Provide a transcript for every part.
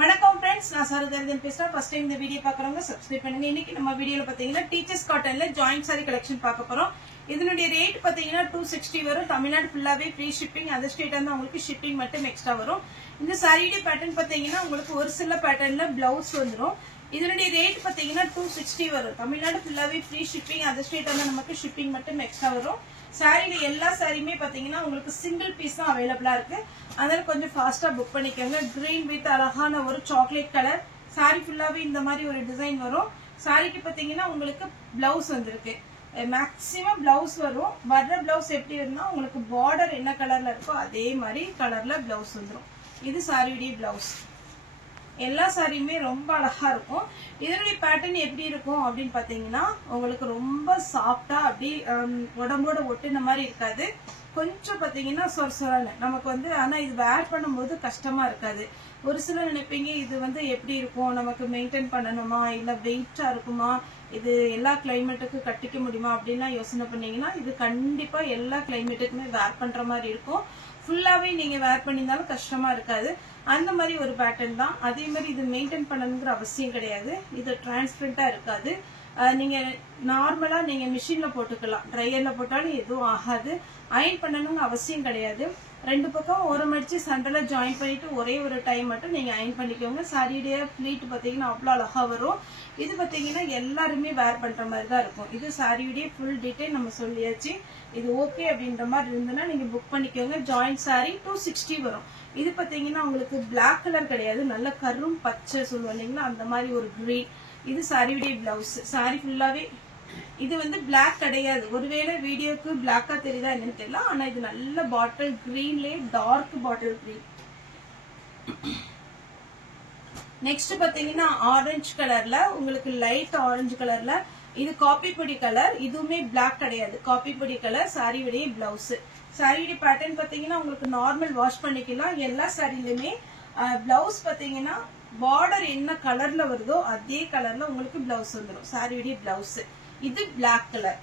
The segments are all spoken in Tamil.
வணக்கம் फ्रेंड्स நான் சரதர்தன் பேசுறேன் ஃபர்ஸ்ட் டைம் இந்த வீடியோ பார்க்கறவங்க சப்ஸ்கிரைப் பண்ணுங்க இன்னைக்கு நம்ம வீடியோல பாத்தீங்கன்னா டீச்சர்ஸ் காட்டன்ல ஜாயிண்ட் saree கலெக்ஷன் பார்க்க போறோம் இதனுடைய ரேட் பாத்தீங்கன்னா 260 வரும் தமிழ்நாடு ஃபுல்லாவே ஃப்ரீ ஷிப்பிங் அதர் ஸ்டேட் வந்து உங்களுக்கு ஷிப்பிங் மட்டும் எக்ஸ்ட்ரா வரும் இந்த saree பேட்டர்ன் பாத்தீங்கன்னா உங்களுக்கு ஒரு சில பேட்டர்ன்ல ப்лауஸ் வந்துரும் இதனுடைய ரேட் பாத்தீங்கன்னா 260 வரும் தமிழ்நாடு ஃபுல்லாவே ஃப்ரீ ஷிப்பிங் அதர் ஸ்டேட் வந்து நமக்கு ஷிப்பிங் மட்டும் எக்ஸ்ட்ரா வரும் சாரில எல்லா சாரியுமே பாத்தீங்கன்னா உங்களுக்கு சிங்கிள் பீஸ் தான் அவேலபிளா இருக்கு அதனால கொஞ்சம் ஃபாஸ்டா புக் பண்ணிக்கோங்க கிரீன் வித் அழகான ஒரு சாக்லேட் கலர் சாரி ஃபுல்லாவே இந்த மாதிரி ஒரு டிசைன் வரும் சாரிக்கு பாத்தீங்கன்னா உங்களுக்கு ப்лауஸ் வந்திருக்கு மேக்ஸिमम ப்лауஸ் வரும் வர்ற ப்лауஸ் எப்படி இருந்தா உங்களுக்கு பார்டர் என்ன கலர்ல இருக்கோ அதே மாதிரி கலர்ல ப்лауஸ் வந்துரும் இது சாரியுடைய ப்лауஸ் எல்லா சாரியுமே ரொம்ப அழகா இருக்கும் இதனுடைய பேட்டர்ன் எப்படி இருக்கும் அப்படின்னு பாத்தீங்கன்னா உங்களுக்கு ரொம்ப சாஃப்டா அப்படி உடம்போட ஒட்டுன மாதிரி இருக்காது கொஞ்சம் பாத்தீங்கன்னா சொரசொரன்னு நமக்கு வந்து ஆனா இது வேர் பண்ணும்போது கஷ்டமா இருக்காது ஒரு சிலர் நினைப்பீங்க இது வந்து எப்படி இருக்கும் நமக்கு மெயின்டைன் பண்ணணுமா இல்ல வெயிட்டா இருக்குமா இது எல்லா கிளைமேட்டுக்கு கட்டிக்க முடியுமா அப்படின்னா யோசனை பண்ணீங்கன்னா இது கண்டிப்பா எல்லா கிளைமேட்டுக்குமே வேர் பண்ற மாதிரி இருக்கும் ஃபுல்லாவே நீங்க வேர் பண்ணிருந்தாலும் கஷ்டமா இருக்காது அந்த மாதிரி ஒரு பேட்டர்ன் தான் அதே மாதிரி இது மெயின்டைன் பண்ணணுங்கிற அவசியம் கிடையாது இது டிரான்ஸ்பரண்டா இருக்காது நீங்க நார்மலா நீங்க மிஷின்ல போட்டுக்கலாம் ட்ரையர்ல போட்டாலும் எதுவும் ஆகாது அயன் பண்ணணும்னு அவசியம் கிடையாது ரெண்டு பக்கம் ஓரம் அடிச்சு சென்டர்ல ஜாயின் பண்ணிட்டு ஒரே ஒரு டைம் மட்டும் நீங்க அயன் பண்ணிக்கோங்க சாரியுடைய ஃபிளீட் பாத்தீங்கன்னா அவ்வளவு அழகா வரும் இது பாத்தீங்கன்னா எல்லாருமே வேர் பண்ற மாதிரி தான் இருக்கும் இது சாரியுடைய ஃபுல் டீடைல் நம்ம சொல்லியாச்சு இது ஓகே அப்படின்ற மாதிரி இருந்ததுன்னா நீங்க புக் பண்ணிக்கோங்க ஜாயிண்ட் சாரி 260 வரும் இது பாத்தீங்கன்னா உங்களுக்கு பிளாக் கலர் கிடையாது நல்ல கரும் பச்சை சொல்லுவோம் இல்லைங்களா அந்த மாதிரி ஒரு கிரீன் இது சாரியுடைய ப்лауஸ் சாரி ஃபுல்லாவே இது வந்து பிளாக் கிடையாது ஒருவேளை வீடியோக்கு பிளாக்கா தெரியுதா என்னன்னு தெரியல ஆனா இது நல்ல பாட்டில் கிரீன்லயே டார்க் பாட்டில் கிரீன் நெக்ஸ்ட் பாத்தீங்கன்னா ஆரஞ்சு கலர்ல உங்களுக்கு லைட் ஆரஞ்சு கலர்ல இது காபி பொடி கலர் இதுவுமே பிளாக் கிடையாது காபி பொடி கலர் சாரியுடைய ப்лауஸ் சாரியுடைய பேட்டர்ன் பாத்தீங்கன்னா உங்களுக்கு நார்மல் வாஷ் பண்ணிக்கலாம் எல்லா சாரிலுமே ப்лауஸ் பாத்தீங்கன்னா பார்டர் என்ன கலர்ல வருதோ அதே கலர்ல உங்களுக்கு ப்лауஸ் வந்துடும் சாரியுடைய ப்лауஸ் இது பிளாக் கலர்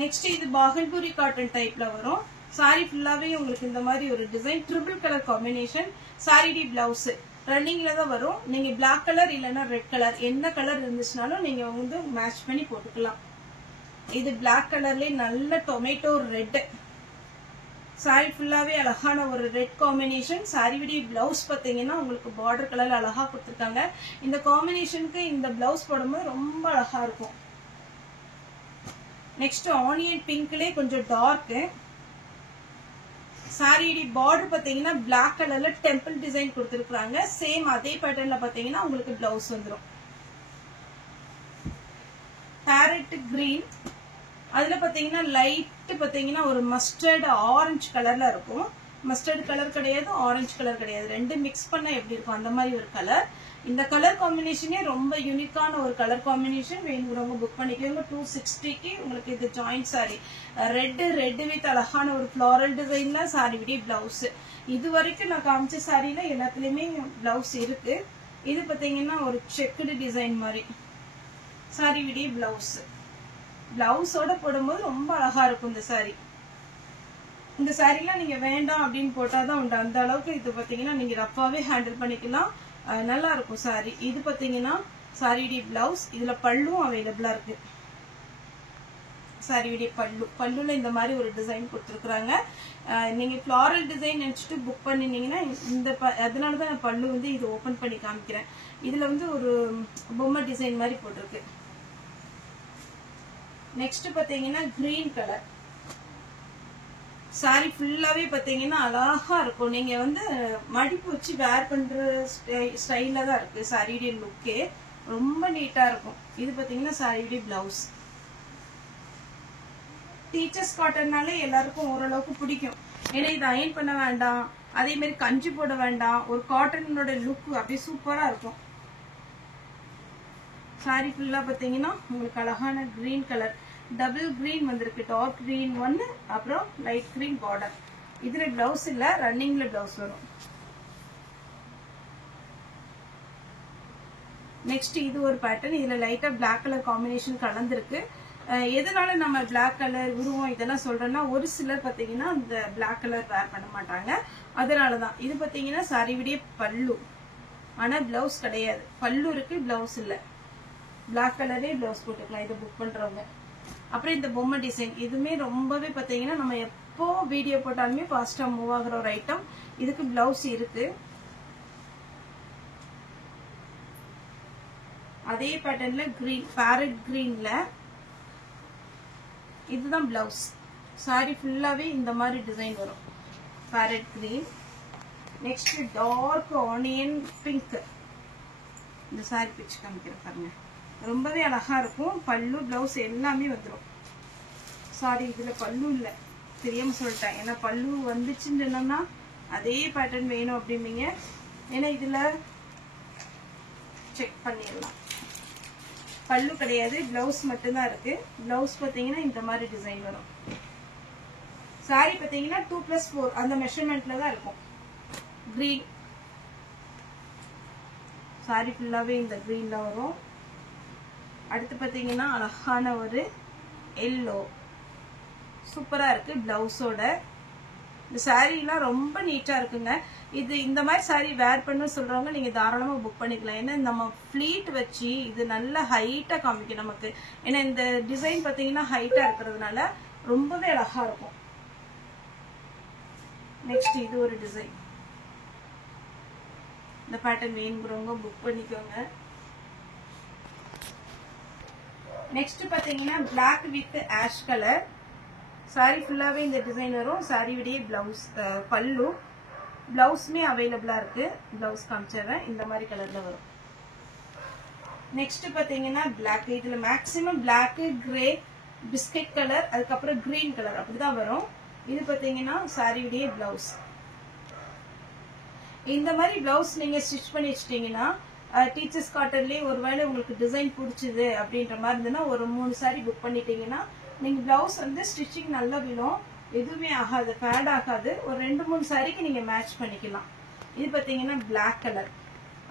நெக்ஸ்ட் இது பாகல்பூரி காட்டன் டைப்ல வரும் சாரி ஃபுல்லாவே உங்களுக்கு இந்த மாதிரி ஒரு டிசைன் ட்ரிபிள் கலர் காம்பினேஷன் சாரியுடைய ப்лауஸ் ரன்னிங்ல தான் வரும் நீங்க பிளாக் கலர் இல்லைன்னா ரெட் கலர் என்ன கலர் இருந்துச்சுனாலும் நீங்க வந்து மேட்ச் பண்ணி போட்டுக்கலாம் இது பிளாக் கலர்லயே நல்ல டொமேட்டோ ரெட் சாரி ஃபுல்லாவே அழகான ஒரு ரெட் காம்பினேஷன் சாரியுடைய ப்лауஸ் பாத்தீங்கன்னா உங்களுக்கு பார்டர் கலர்ல அழகா கொடுத்திருக்காங்க இந்த காம்பினேஷனுக்கு இந்த ப்лауஸ் போடும்போது ரொம்ப அழகா இருக்கும் நெக்ஸ்ட் ஆனியன் பிங்க்லயே கொஞ்சம் டார்க் சாரியுடைய பார்டர் பாத்தீங்கன்னா பிளாக் கலர்ல டெம்பிள் டிசைன் கொடுத்திருக்காங்க சேம் அதே பேட்டர்ன்ல பாத்தீங்கன்னா உங்களுக்கு ப்лауஸ் வந்துடும் பேரட் கிரீன் அதுல பாத்தீங்கன்னா லைட் பாத்தீங்கன்னா ஒரு மஸ்டர்ட் ஆரஞ்சு கலர்ல இருக்கும் மஸ்டர்ட் கலர் கிடையாது ஆரஞ்சு கலர் கிடையாது ரெண்டு மிக்ஸ் பண்ணா எப்படி இருக்கும் அந்த மாதிரி ஒரு கலர் இந்த கலர் காம்பினேஷனே ரொம்ப யூனிக்கான ஒரு கலர் காம்பினேஷன் வேணுங்கிறவங்க புக் பண்ணிக்கோங்க 260க்கு உங்களுக்கு இது ஜாயிண்ட் சாரி ரெட் வித் அழகான ஒரு ஃபிளாரல் டிசைன்ல சாரியுடைய ப்лауஸ் இது வரைக்கும் நான் காமிச்ச சாரியில எல்லாத்துலயுமே ப்лауஸ் இருக்கு இது பாத்தீங்கன்னா ஒரு செக்குடு டிசைன் மாதிரி சாரியுடைய ப்лауஸ் ப்лауஸோட போடும்போது ரொம்ப அழகா இருக்கும் இந்த சாரி இந்த சாரிலாம் நீங்க வேண்டாம் அப்படின்னு போட்டாதான் உண்டு அந்த அளவுக்கு இது பாத்தீங்கன்னா நீங்க ரஃபாவே ஹேண்டில் பண்ணிக்கலாம் நல்லா இருக்கும் சாரி இது பாத்தீங்கன்னா சாரியுடைய ப்лауஸ் இதுல பல்லும் அவைலபிளா இருக்கு சாரியுடைய பல்லுல இந்த மாதிரி ஒரு டிசைன் கொடுத்துருக்காங்க நீங்க ஃபிளாரல் டிசைன் நினைச்சிட்டு புக் பண்ணினீங்கன்னா இந்த அதனாலதான் பல்லு வந்து இது ஓபன் பண்ணி காமிக்கிறேன் இதுல வந்து ஒரு பொம்மை டிசைன் மாதிரி போட்டிருக்கு நெக்ஸ்ட் பாத்தீங்கன்னா கிரீன் கலர் சாரி ஃபுல்லாவே பாத்தீங்கன்னா அழகா இருக்கும் நீங்க வந்து மடிப்பு வச்சு வேர் பண்ற ஸ்டைல்ல தான் இருக்கு சாரியுடைய லுக்கே ரொம்ப நீட்டா இருக்கும் இது பாத்தீங்கன்னா சாரியுடைய ப்лауஸ் டீச்சர்ஸ் காட்டன்னாலே எல்லாருக்கும் ஓரளவுக்கு பிடிக்கும் ஏன்னா இது அயன் பண்ண வேண்டாம் அதே மாதிரி கஞ்சி போட வேண்டாம் ஒரு காட்டனோட லுக் அப்படியே சூப்பரா இருக்கும் சாரி ஃபுல்லா பாத்தீங்கன்னா உங்களுக்கு அழகான கிரீன் கலர் டபுள் கிரீன் வந்திருக்கு டார்க் கிரீன் ஒன்னு அப்புறம் லைட் கிரீன் பார்டர் இதுல ப்лауஸ் இல்ல ரன்னிங்ல ப்лауஸ் வரும் நெக்ஸ்ட் இது ஒரு பேட்டர்ன் இதுல லைட்டா பிளாக் கலர் காம்பினேஷன் கலந்துருக்கு எதனால நம்ம பிளாக் கலர் உருவம் இதெல்லாம் சொல்றோம்னா ஒரு சிலர் பாத்தீங்கன்னா இந்த பிளாக் கலர் வேர் பண்ண மாட்டாங்க. அதனாலதான் இது பாத்தீங்கன்னா சாரி விடிய பல்லு, ஆனா பிளவுஸ் கிடையாது. பல்லு இருக்கு, பிளவுஸ் இல்ல. பிளாக் கலரே பிளவுஸ் போட்டுக்கலாம் இதை புக் பண்றவங்க. அப்புறம் இந்த பொம்மை டிசைன் இதுவுமே ரொம்பவே பாத்தீங்கன்னா நம்ம எப்போ வீடியோ போட்டாலுமே ஃபாஸ்டா மூவ் ஆகுற ஒரு ஐட்டம். இதுக்கு பிளவுஸ் இருக்கு. அதே பேட்டர்ன்ல கிரீன், பேரட் கிரீன்ல இதுதான் பிளவுஸ். சாரி ஃபுல்லாவே இந்த மாதிரி டிசைன் வரும். Parrot green. Next dark onion pink. இந்த சாரி பிச்சு காமிக்கிறேன் பாருங்க. ரொம்பவே அழகா இருக்கும். பல்லு பிளவுஸ் எல்லாமே வந்துடும். சாரி இதுல பல்லு இல்ல, தெரியாம சொல்லிட்டேன். ஏன்னா பல்லு வந்துச்சுன்னு சொன்னோம்னா அதே பேட்டர்ன் வேணும் அப்படிம்பீங்க. ஏன்னா இதுல செக் பண்ணிடலாம். பல்லு கிடையாது, பிளவுஸ் மட்டும்தான் இருக்கு. பிளவுஸ் பாத்தீங்கன்னா இந்த மாதிரி டிசைன் வரும். சாரி பாத்தீங்கன்னா 2+4 அந்த மெஷர்மெண்ட்ல தான் இருக்கும். கிரீன் சாரி ஃபுல்லாவே இந்த கிரீன்ல வரும். அடுத்து பாத்தீங்கன்னா அழகான ஒரு எல்லோ, சூப்பரா இருக்கு பிளவுஸோட. இந்த சாரீலாம் ரொம்ப நீட்டா இருக்குங்க. இது இந்த மாதிரி சாரி வேர் பண்ண சொல்றவங்க நீங்க தாராளமா புக் பண்ணிக்கலாம். ஏன்னா நம்ம ஃபிளீட் வச்சு இது நல்ல ஹைட்டா காமிக்கும் நமக்கு. ஏன்னா இந்த டிசைன் பாத்தீங்கன்னா ஹைட்டா இருக்கிறதுனால ரொம்பவே அழகா இருக்கும். நெக்ஸ்ட் இது ஒரு டிசைன். இந்த பேட்டர்ன் வேணுங்கிறவங்க புக் பண்ணிக்கோங்க. நெக்ஸ்ட் பாத்தீங்கன்னா black with ash colour. Sari ஃபுல்லாவே இந்த டிசைன் வரும். சாரி விடிய பிளவுஸ், பல்லு பிளவுஸ்மே அவைலபிளா இருக்கு. பிளவுஸ் காமிச்சிடுறேன். இந்த மாதிரி கலர்ல வரும். நெக்ஸ்ட் பாத்தீங்கன்னா பிளாக். இதுல maximum black, grey, biscuit colour, அதுக்கப்புறம் கிரீன் கலர் அப்படிதான் வரும். இது பாத்தீங்கன்னா சாரி விடிய பிளவுஸ். இந்த மாதிரி பிளவுஸ் நீங்க ஸ்டிச் பண்ணி வச்சிட்டீங்கன்னா டீச்சர்ஸ் காட்டன்லயே ஒருவேளை உங்களுக்கு டிசைன் பிடிச்சது அப்படின்ற மாதிரி இருந்ததுன்னா ஒரு 3 சாரி புக் பண்ணிட்டீங்கன்னா நீங்க பிளவுஸ் வந்து ஸ்டிச்சிங் நல்லா விழும், எதுவுமே ஆகாது, ஃபேட் ஆகாது. ஒரு 2-3 சாரிக்கு நீங்க மேட்ச் பண்ணிக்கலாம். இது பாத்தீங்கன்னா பிளாக் கலர்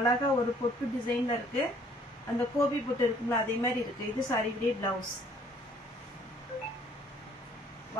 அழகா ஒரு பொட்டு டிசைன்ல இருக்கு. அந்த கோபி பொட்டு இருக்குங்களா அதே மாதிரி இருக்கு. இது சாரி விடிய பிளவுஸ்.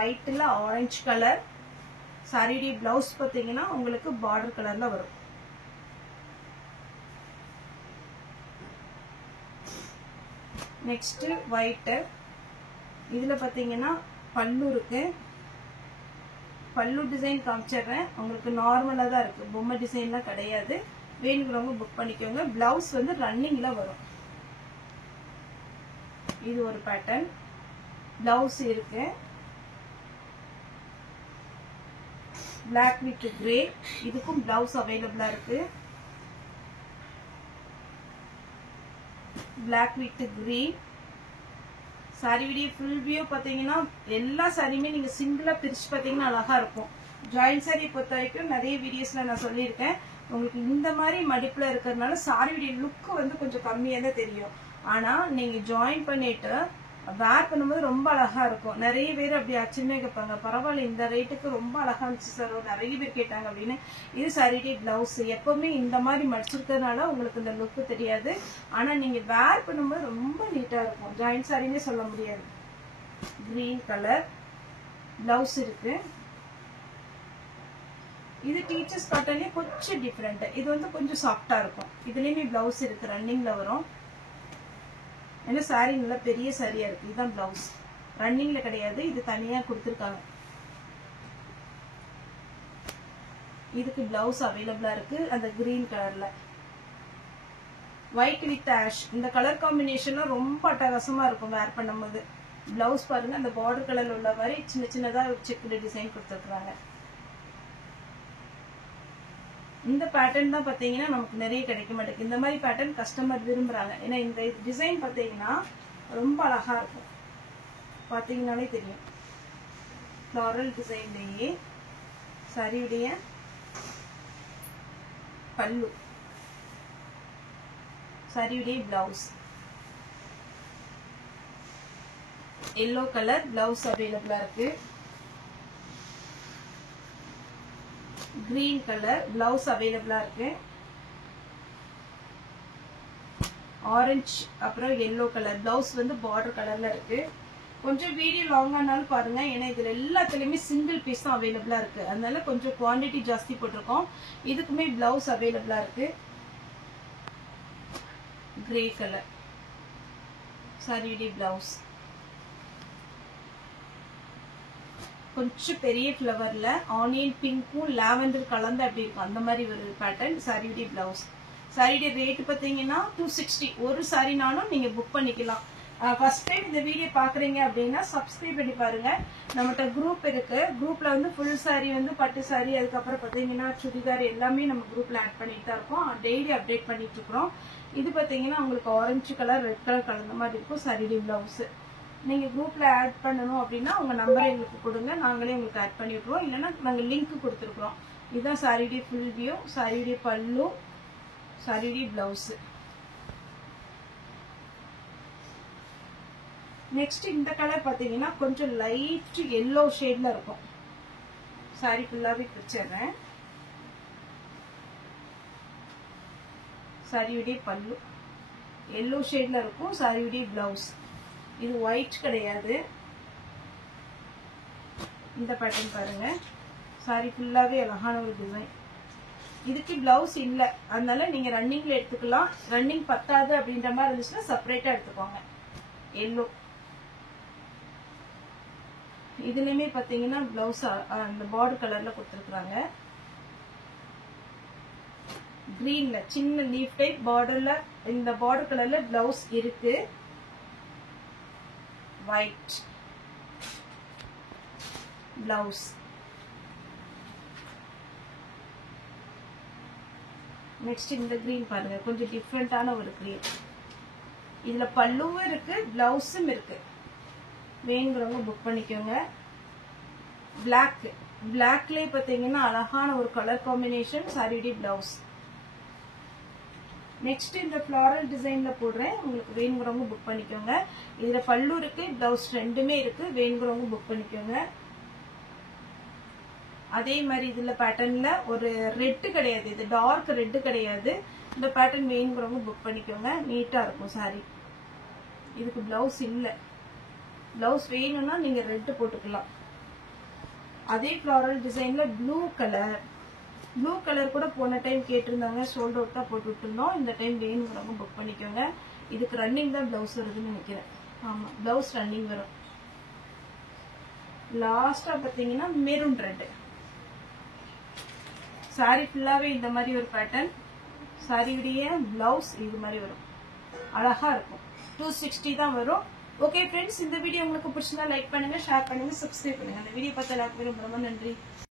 ஒயிட்ல ஆரஞ்சு கலர். சாரியுடைய பிளவுஸ் பாத்தீங்கன்னா உங்களுக்கு பார்டர் கலர்ல வரும். Next white. இதுல பாத்தீங்கன்னா பல்லு இருக்கு. பல்லு டிசைன் காமிச்சிடுறேன். உங்களுக்கு நார்மலா தான் இருக்கு, பொம்மை டிசைன்லாம் கிடையாது. வேணுங்கிறவங்க புக் பண்ணிக்கோங்க. பிளவுஸ் வந்து ரன்னிங்ல வரும். இது ஒரு பேட்டர்ன். பிளவுஸ் இருக்கு. Black with grey. இதுக்கும் பிளவுஸ் அவைலபிளா இருக்கு. Black with green. Sari video full view பாத்தீங்கன்னா எல்லா சாரியுமே நீங்க சிங்கிளா பிரிச்சு பாத்தீங்கன்னா அழகா இருக்கும். ஜாயின் சாரி பொறுத்த வரைக்கும் நிறைய வீடியோஸ்ல நான் சொல்லியிருக்கேன். உங்களுக்கு இந்த மாதிரி மடிப்புல இருக்கிறதுனால சாரி வீடியோ லுக் வந்து கொஞ்சம் கம்மியா தான் தெரியும். ஆனா நீங்க ஜாயின் பண்ணிட்டு வேர் பண்ணும்போது ரொம்ப அழகா இருக்கும். நிறைய பேர் அப்படி ஆச்சரியமே கேட்பாங்க, பரவாயில்ல இந்த ரேட்டுக்கு ரொம்ப அழகா இருந்துச்சு சார், நிறைய பேர் கேட்டாங்க அப்படின்னு. இது சாரியுடைய பிளவுஸ். எப்பவுமே இந்த மாதிரி மடிச்சிருக்கிறதுனால உங்களுக்கு இந்த லுக் தெரியாது. ஆனா நீங்க வேர் பண்ணும்போது ரொம்ப நீட்டா இருக்கும். ஜாயின் சாரின்னே சொல்ல முடியாது. கிரீன் கலர் பிளவுஸ் இருக்கு. இது டீச்சர்ஸ் காட்டன்லயே கொஞ்சம் டிஃபரெண்ட். இது வந்து கொஞ்சம் சாஃப்டா இருக்கும். இதுலயுமே பிளவுஸ் இருக்கு, ரன்னிங்ல வரும். ஏன்னா சாரி நல்லா பெரிய சாரியா இருக்கு. இதுதான் பிளவுஸ். ரன்னிங்ல கிடையாது, இது தனியா கொடுத்துருக்காங்க. இதுக்கு பிளவுஸ் அவைலபிளா இருக்கு அந்த கிரீன் கலர்ல. White with ash. இந்த கலர் காம்பினேஷன்லாம் ரொம்ப அட்டகாசமா இருக்கும் வேர் பண்ணும்போது. பிளவுஸ் பாருங்க, அந்த பார்டர் கலர்ல உள்ள மாதிரி சின்ன சின்னதா செக்குடு டிசைன் கொடுத்துருக்காங்க. இந்த பேட்டர்ன் தான் பாத்தீங்கன்னா நமக்கு நிறைய கிடைக்க மாட்டேங்குது. இந்த மாதிரி பேட்டர்ன் கஸ்டமர் விரும்புறாங்க. ஏன்னா இந்த டிசைன் பாத்தீங்கன்னா ரொம்ப அழகா இருக்கும். பாத்தீங்கன்னாலே தெரியும். ஃப்ளாரல் டிசைன்லயே சாரியுடைய பல்லு, சாரியுடைய பிளவுஸ். எல்லோ கலர் பிளவுஸ் அவைலபிளா இருக்கு. கிரீன் கலர் பிளவுஸ் அவைலபிளா இருக்கு. ஆரஞ்சு அப்புறம் எல்லோ கலர் பிளவுஸ் வந்து பார்டர் கலர்ல இருக்கு. கொஞ்சம் வீடியோ லாங்கானாலும் பாருங்க, ஏன்னா இதுல எல்லாத்துலயுமே சிங்கிள் பீஸ் தான் அவைலபிளா இருக்கு. அதனால கொஞ்சம் குவாண்டிட்டி ஜாஸ்தி போட்டிருக்கோம். இதுக்குமே பிளவுஸ் அவைலபிளா இருக்கு. கிரே கலர் சாரியுடைய பிளவுஸ் கொஞ்சம் பெரிய ஃப்ளவர்ல ஆனியன் பிங்க்கும் லாவெண்டர் கலந்து அப்படி இருக்கும், அந்த மாதிரி ஒரு பேட்டர்ன். சாரியுடைய பிளவுஸ். சாரியுடைய ரேட் பாத்தீங்கன்னா 260. ஒரு சாரினாலும் நீங்க புக் பண்ணிக்கலாம். ஃபர்ஸ்ட் டைம் இந்த வீடியோ பாக்குறீங்க அப்படின்னா சப்ஸ்கிரைப் பண்ணி பாருங்க. நம்மகிட்ட குரூப் இருக்கு. குரூப்ல வந்து ஃபுல் சாரி வந்து பட்டு சாரி, அதுக்கப்புறம் பாத்தீங்கன்னா சுடிதார் எல்லாமே நம்ம குரூப்ல ஆட் பண்ணிட்டு தான் இருக்கோம். டெய்லி அப்டேட் பண்ணிட்டு இருக்கிறோம். இது பாத்தீங்கன்னா உங்களுக்கு ஆரஞ்சு கலர் ரெட் கலர் கலந்த மாதிரி இருக்கும் சாரியுடைய பிளவுஸ். நீங்க குரூப்ல ஆட் பண்ணணும் அப்படின்னா உங்க நம்பரை எங்களுக்கு கொடுங்க, நாங்களே உங்களுக்கு ஆட் பண்ணி விட்டுருவோம். இல்லைன்னா நாங்க லிங்க் கொடுத்துருக்கோம். இதுதான் சாரியுடைய ஃபுல் வியூ. சாரியுடைய பல்லு, சாரியுடைய பிளவுஸ். நெக்ஸ்ட் இந்த கலர் பாத்தீங்கன்னா கொஞ்சம் லைட் எல்லோ ஷேட்ல இருக்கும். சாரி ஃபுல்லாவே பிரிச்சிடுறேன். சாரியுடைய பல்லு எல்லோ ஷேட்ல இருக்கும். சாரியுடைய பிளவுஸ் இது ஒயிட் கிடையாது. இந்த பேட்டர்ன் பாருங்க. சாரி ஃபுல்லாவே அழகான ஒரு டிசைன். இதுக்கு பிளவுஸ் இல்ல, அதனால நீங்க ரன்னிங்ல எடுத்துக்கலாம். ரன்னிங் பத்தாது அப்படின்ற மாதிரி இருந்துச்சுன்னா செப்பரேட்டா எடுத்துக்கோங்க. எல்லோ இதுலயுமே பாத்தீங்கன்னா பிளவுஸ் அந்த பார்டர் கலர்ல கொடுத்துருக்காங்க. கிரீன்ல சின்ன லீஃப் டைப் பார்டர்ல இந்த பார்டர் கலர்ல பிளவுஸ் இருக்கு. White blouse. நெக்ஸ்ட் இந்த கிரீன் பாருங்க, கொஞ்சம் டிஃப்ரெண்டான ஒரு கிரீன். இதுல பல்லுவும் இருக்கு, பிளவுஸும் இருக்கு. வேணுங்கிறவங்க புக் பண்ணிக்கோங்க. பிளாக் பிளாக்லயே பாத்தீங்கன்னா அழகான ஒரு கலர் காம்பினேஷன். சாரியுடைய பிளவுஸ். நெக்ஸ்ட் இந்த ஃபிளாரல் டிசைன்ல போடுறேன். உங்களுக்கு வேணுங்கிறவங்க புக் பண்ணிக்கோங்க. இதுல பல்லு இருக்கு, பிளவுஸ் ரெண்டுமே இருக்கு. வேணுங்கிறவங்க புக் பண்ணிக்கோங்க. அதே மாதிரி இதுல பேட்டர்ன்ல ஒரு ரெட் கிடையாது, இது டார்க் ரெட் கிடையாது. இந்த பேட்டர்ன் வேணுங்கிறவங்க புக் பண்ணிக்கோங்க. நீட்டா இருக்கும் சாரி. இதுக்கு பிளவுஸ் இல்ல. பிளவுஸ் வேணும்னா நீங்க ரெட் போட்டுக்கலாம். அதே ஃபிளாரல் டிசைன்ல ப்ளூ கலர் கூட போன டைம் கேட்டிருந்தாங்க, சோல்ட் அவுட் தான் போட்டு விட்டுருந்தோம். இந்த டைம் வேணுங்கிறவங்க புக் பண்ணிக்கோங்க. இதுக்கு ரன்னிங் தான் பிளவுஸ் வருதுன்னு நினைக்கிறேன். ஆமா, பிளவுஸ் ரன்னிங் வரும். லாஸ்டா பாத்தீங்கன்னா மெரூன் ரெட். சாரி ஃபுல்லாவே இந்த மாதிரி ஒரு பேட்டர்ன். சாரியுடைய பிளவுஸ் இது மாதிரி வரும். அழகா இருக்கும். 260 தான் வரும். ஓகே ஃப்ரெண்ட்ஸ், இந்த வீடியோ உங்களுக்கு பிடிச்சிருந்தா லைக் பண்ணுங்க, ஷேர் பண்ணுங்க, சப்ஸ்கிரைப் பண்ணுங்க. இந்த வீடியோ பார்த்த எல்லாருக்கும் ரொம்ப ரொம்ப நன்றி.